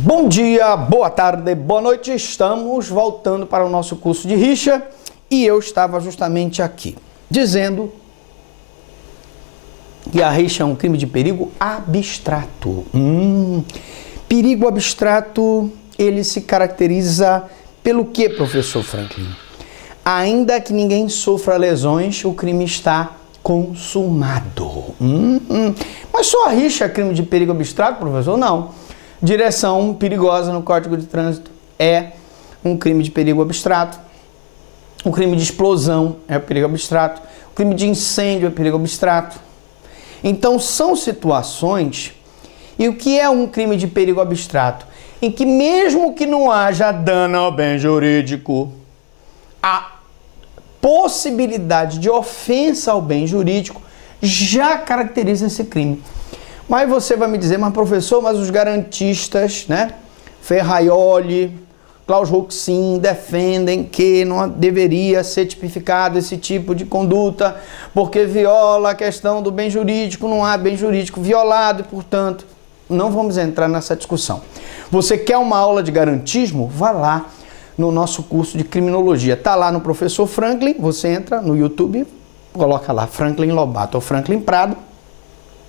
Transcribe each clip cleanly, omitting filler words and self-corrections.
Bom dia, boa tarde, boa noite. Estamos voltando para o nosso curso de rixa e eu estava justamente aqui dizendo que a rixa é um crime de perigo abstrato. Perigo abstrato, ele se caracteriza pelo que, professor Franklin? Ainda que ninguém sofra lesões, o crime está consumado. Mas só a rixa é crime de perigo abstrato, professor? Não. Direção perigosa no Código de Trânsito é um crime de perigo abstrato. O crime de explosão é perigo abstrato. O crime de incêndio é perigo abstrato. Então, são situações... E o que é um crime de perigo abstrato? Em que mesmo que não haja dano ao bem jurídico, a possibilidade de ofensa ao bem jurídico já caracteriza esse crime. Mas você vai me dizer, mas professor, mas os garantistas, né? Ferraioli, Klaus Roxin, defendem que não deveria ser tipificado esse tipo de conduta porque viola a questão do bem jurídico, não há bem jurídico violado e, portanto, não vamos entrar nessa discussão. Você quer uma aula de garantismo? Vá lá no nosso curso de criminologia. Está lá no Professor Franklin, você entra no YouTube, coloca lá Franklin Lobato ou Franklin Prado,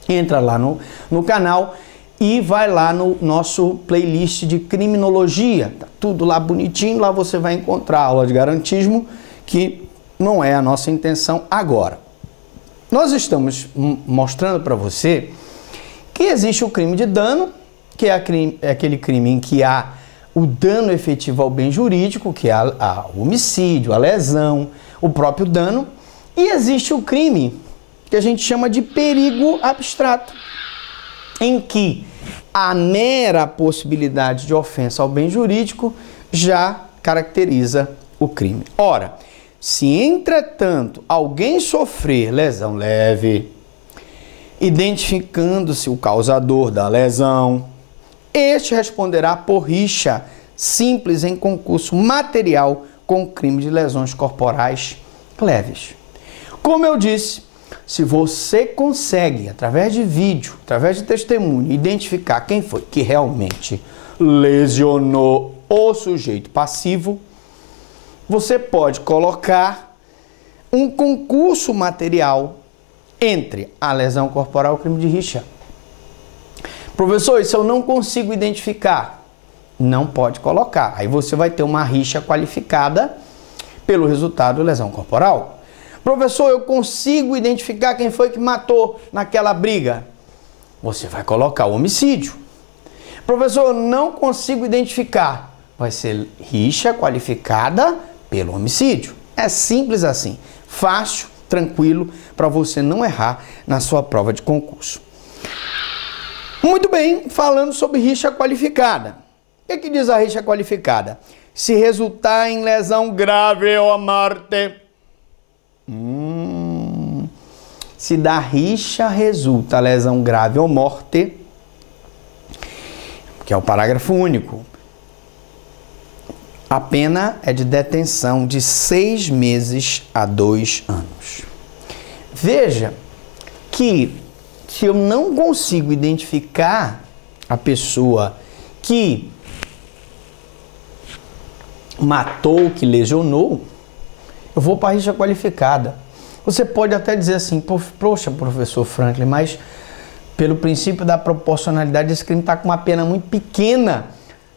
entra lá no canal e vai lá no nosso playlist de criminologia. Tá tudo lá bonitinho, lá você vai encontrar a aula de garantismo, que não é a nossa intenção agora. Nós estamos mostrando para você que existe o crime de dano, que é aquele crime em que há o dano efetivo ao bem jurídico, que é o homicídio, a lesão, o próprio dano, e existe o crime que a gente chama de perigo abstrato, em que a mera possibilidade de ofensa ao bem jurídico já caracteriza o crime. Ora, se entretanto alguém sofrer lesão leve, identificando-se o causador da lesão, este responderá por rixa simples em concurso material com crime de lesões corporais leves. Como eu disse, se você consegue, através de vídeo, através de testemunho, identificar quem foi que realmente lesionou o sujeito passivo, você pode colocar um concurso material entre a lesão corporal e o crime de rixa. Professor, isso eu não consigo identificar. Não pode colocar. Aí você vai ter uma rixa qualificada pelo resultado da lesão corporal. Professor, eu consigo identificar quem foi que matou naquela briga. Você vai colocar o homicídio. Professor, eu não consigo identificar. Vai ser rixa qualificada pelo homicídio. É simples assim. Fácil, tranquilo, para você não errar na sua prova de concurso. Muito bem, falando sobre rixa qualificada. O que diz a rixa qualificada? Se resultar em lesão grave ou a morte... Se da rixa resulta lesão grave ou morte, que é o parágrafo único, a pena é de detenção de 6 meses a 2 anos. Veja que se eu não consigo identificar a pessoa que matou, que lesionou, eu vou para a rixa qualificada. Você pode até dizer assim, poxa, professor Franklin, mas pelo princípio da proporcionalidade, esse crime está com uma pena muito pequena,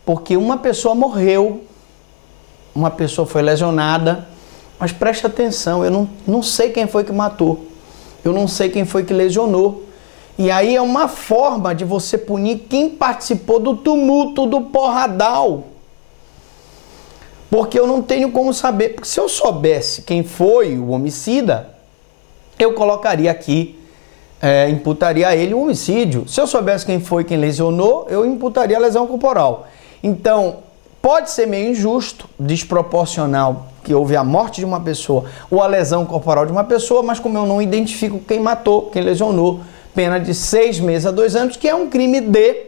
porque uma pessoa morreu, uma pessoa foi lesionada, mas preste atenção, eu não sei quem foi que matou, eu não sei quem foi que lesionou. E aí é uma forma de você punir quem participou do tumulto, do porradal. Porque eu não tenho como saber. Porque se eu soubesse quem foi o homicida, eu colocaria aqui, imputaria a ele o homicídio. Se eu soubesse quem foi quem lesionou, eu imputaria a lesão corporal. Então, pode ser meio injusto, desproporcional, que houve a morte de uma pessoa ou a lesão corporal de uma pessoa, mas como eu não identifico quem matou, quem lesionou, pena de 6 meses a 2 anos, que é um crime de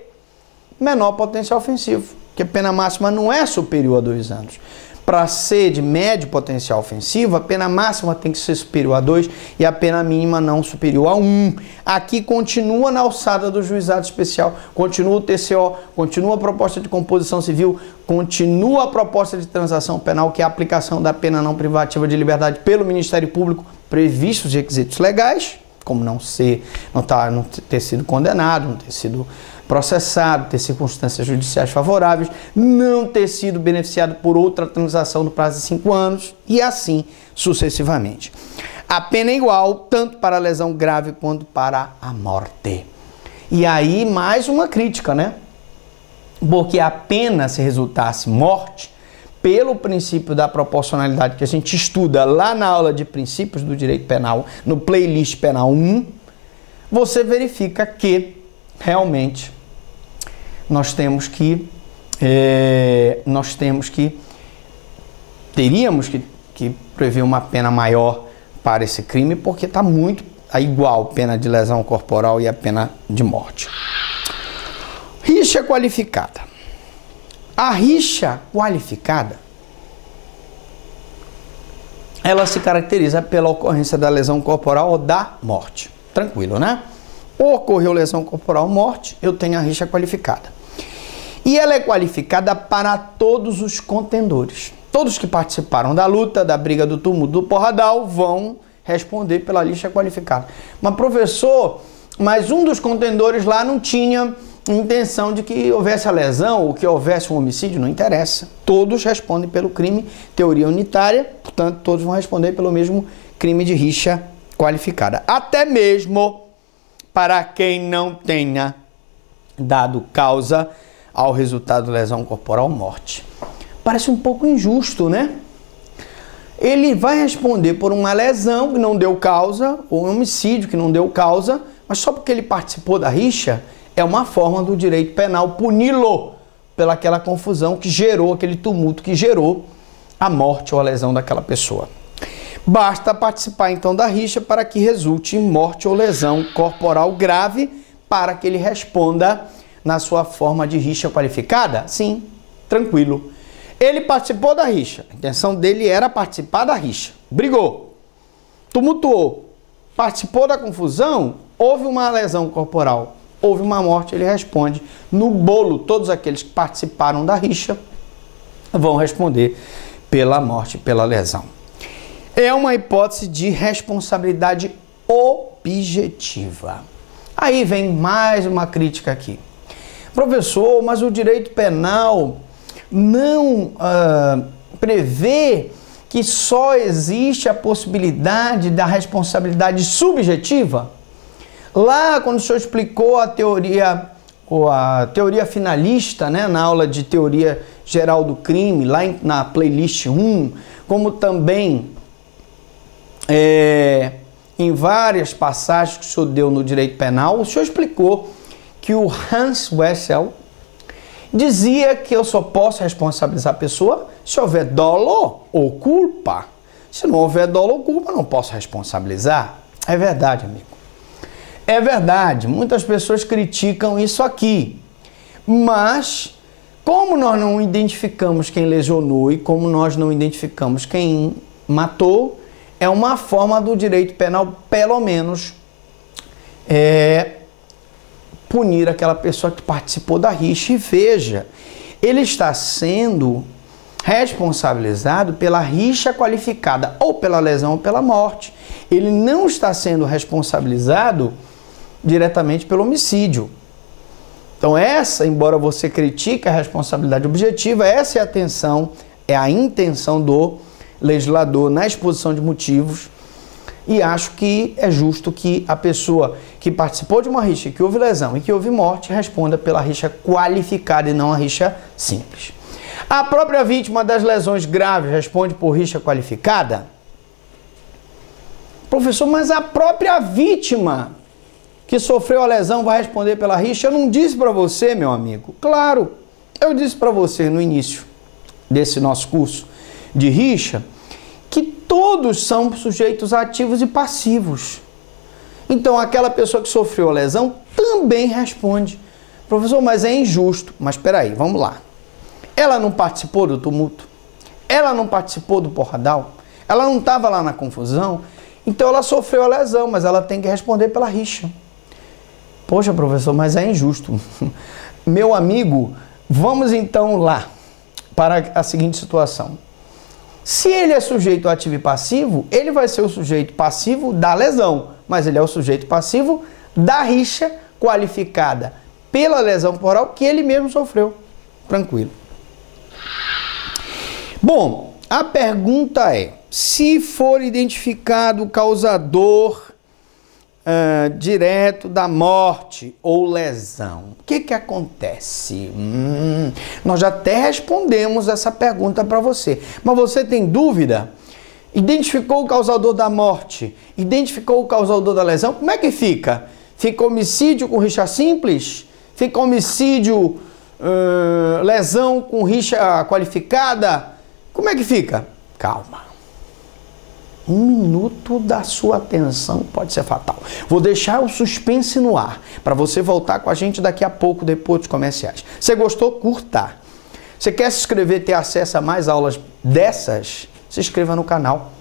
menor potencial ofensivo, que a pena máxima não é superior a 2 anos. Para ser de médio potencial ofensivo, a pena máxima tem que ser superior a 2 e a pena mínima não superior a 1. Aqui continua na alçada do juizado especial, continua o TCO, continua a proposta de composição civil, continua a proposta de transação penal, que é a aplicação da pena não privativa de liberdade pelo Ministério Público, previstos os requisitos legais, como não ter sido condenado, não ter sido processado, ter circunstâncias judiciais favoráveis, não ter sido beneficiado por outra transação no prazo de 5 anos e assim sucessivamente. A pena é igual tanto para a lesão grave quanto para a morte. E aí mais uma crítica, né? Porque a pena, se resultasse morte, pelo princípio da proporcionalidade que a gente estuda lá na aula de princípios do direito penal, no playlist penal 1, você verifica que realmente teríamos que prever uma pena maior para esse crime, porque está muito igual a pena de lesão corporal e a pena de morte. Rixa qualificada. A rixa qualificada, ela se caracteriza pela ocorrência da lesão corporal ou da morte. Tranquilo, né? Ou ocorreu lesão corporal ou morte, eu tenho a rixa qualificada. E ela é qualificada para todos os contendores. Todos que participaram da luta, da briga, do tumulto, do porradal, vão responder pela rixa qualificada. Mas, professor, mas um dos contendores lá não tinha intenção de que houvesse a lesão ou que houvesse um homicídio, não interessa. Todos respondem pelo crime, teoria unitária, portanto, todos vão responder pelo mesmo crime de rixa qualificada. Até mesmo para quem não tenha dado causa ao resultado de lesão corporal ou morte. Parece um pouco injusto, né? Ele vai responder por uma lesão que não deu causa, ou um homicídio que não deu causa, mas só porque ele participou da rixa, é uma forma do direito penal puni-lo pelaquela confusão que gerou, aquele tumulto que gerou a morte ou a lesão daquela pessoa. Basta participar então da rixa para que resulte em morte ou lesão corporal grave, para que ele responda na sua forma de rixa qualificada? Sim, tranquilo. Ele participou da rixa, a intenção dele era participar da rixa, brigou, tumultuou, participou da confusão, houve uma lesão corporal, houve uma morte, ele responde no bolo. Todos aqueles que participaram da rixa vão responder pela morte, pela lesão. É uma hipótese de responsabilidade objetiva. Aí vem mais uma crítica aqui. Professor, mas o direito penal não prevê que só existe a possibilidade da responsabilidade subjetiva? Lá, quando o senhor explicou a teoria finalista, né, na aula de teoria geral do crime, lá na playlist 1, como também em várias passagens que o senhor deu no direito penal, o senhor explicou que o Hans Wessel dizia que eu só posso responsabilizar a pessoa se houver dolo ou culpa. Se não houver dolo ou culpa, não posso responsabilizar. É verdade, amigo. É verdade. Muitas pessoas criticam isso aqui. Mas, como nós não identificamos quem lesionou e como nós não identificamos quem matou, é uma forma do direito penal, pelo menos, punir aquela pessoa que participou da rixa. E veja, ele está sendo responsabilizado pela rixa qualificada, ou pela lesão ou pela morte. Ele não está sendo responsabilizado diretamente pelo homicídio. Então essa, embora você critique a responsabilidade objetiva, essa é a intenção do legislador na exposição de motivos. E acho que é justo que a pessoa que participou de uma rixa, que houve lesão e que houve morte, responda pela rixa qualificada e não a rixa simples. A própria vítima das lesões graves responde por rixa qualificada? Professor, mas a própria vítima que sofreu a lesão vai responder pela rixa? Eu não disse para você, meu amigo. Claro, eu disse para você no início desse nosso curso de rixa que todos são sujeitos ativos e passivos. Então, aquela pessoa que sofreu a lesão também responde. Professor, mas é injusto. Mas espera aí, vamos lá. Ela não participou do tumulto? Ela não participou do porradal? Ela não estava lá na confusão? Então ela sofreu a lesão, mas ela tem que responder pela rixa. Poxa, professor, mas é injusto. Meu amigo, vamos então lá para a seguinte situação. Se ele é sujeito ativo e passivo, ele vai ser o sujeito passivo da lesão, mas ele é o sujeito passivo da rixa qualificada pela lesão corporal que ele mesmo sofreu. Tranquilo. Bom, a pergunta é, se for identificado o causador direto da morte ou lesão, o que acontece? Nós já até respondemos essa pergunta para você, mas você tem dúvida? Identificou o causador da morte, identificou o causador da lesão, como é que fica? Fica homicídio com rixa simples? Fica homicídio, lesão com rixa qualificada? Como é que fica? Calma. 1 minuto da sua atenção pode ser fatal. Vou deixar o suspense no ar para você voltar com a gente daqui a pouco, depois dos comerciais. Você gostou? Curta. Você quer se inscrever, ter acesso a mais aulas dessas? Se inscreva no canal.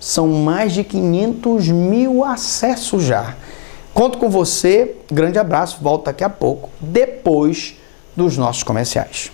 São mais de 500 mil acessos já. Conto com você. Grande abraço. Volto daqui a pouco, depois dos nossos comerciais.